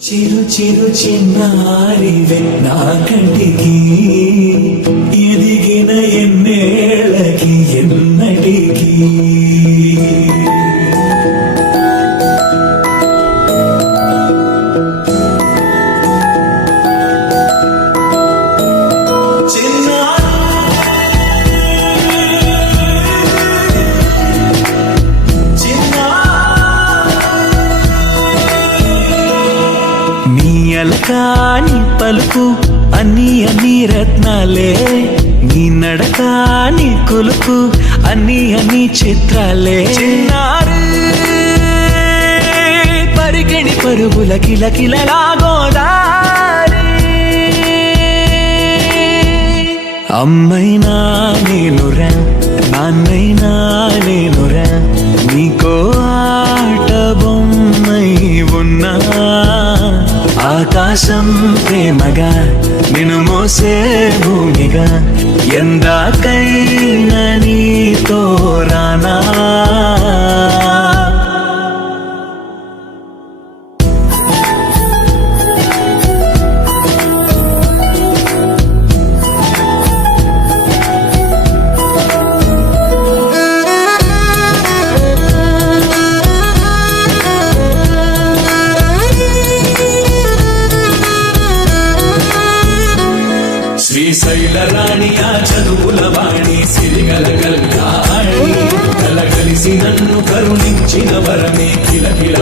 చిరు చిరు చిన్నారివే నా కంటికి ఎదిగిన ఎన్నేళ్ళకి ఎన్నటికి నీ పలుకు అన్ని రత్నాలే నీ నడక నీ కొలుకు అన్ని చిత్రాలే చిన్నారు పరికిణి పరుగుల కిలకిలలాగోదారి అమ్మైనా నేనురా నాన్నైనా నేనురా నీకో ఆట బొమ్మై ఉన్నా ఆకాశం ప్రేమగా నిన్ను మోసే భూమిగా ఎందాకైనా నీతో రానా శ్రీశైల రాణి ఆ చదువుల వాణి సిరిగల కల్యాణి కలగలిసి నన్ను కరుణించిన వరమే కిలకిల